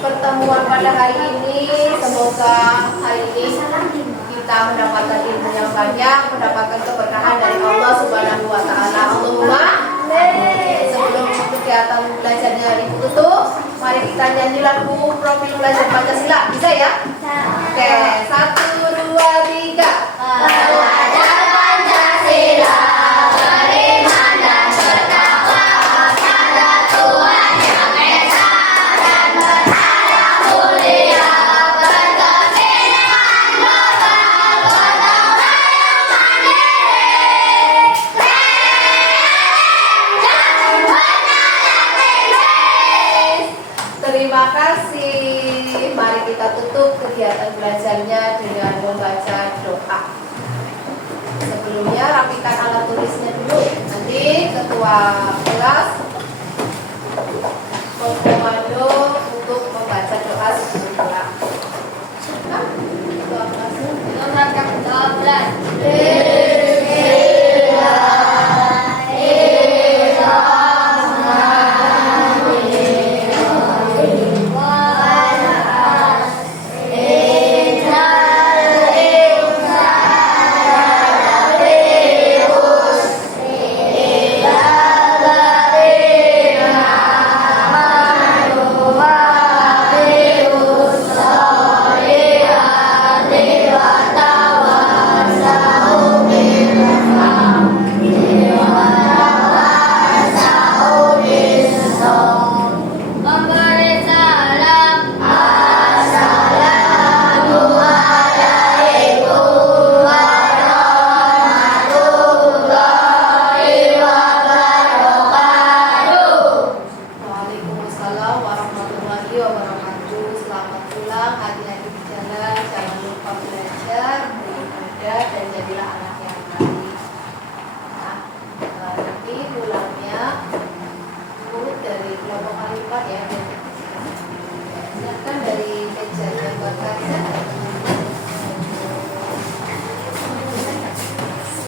pertemuan pada hari ini. Semoga hari ini kita mendapatkan ilmu yang banyak, mendapatkan keberkahan dari Allah Subhanahu wa taala. Allahumma amin. Sebelum kegiatan belajarnya ditutup, mari kita nyanyi lagu profil belajar Pancasila. Bisa ya? Oke, 1 2 3. Belajar Pancasila, beriman dan bertakwa pada Tuhan Yang Esa dan berharap mulia, berkepentingan global, berdaulat yang mandiri, dan bernegara. Terima kasih. Mari kita tutup kegiatan belajarnya dengan membaca doa. Sebelumnya rapikan alat tulisnya dulu. Nanti ketua kelas komando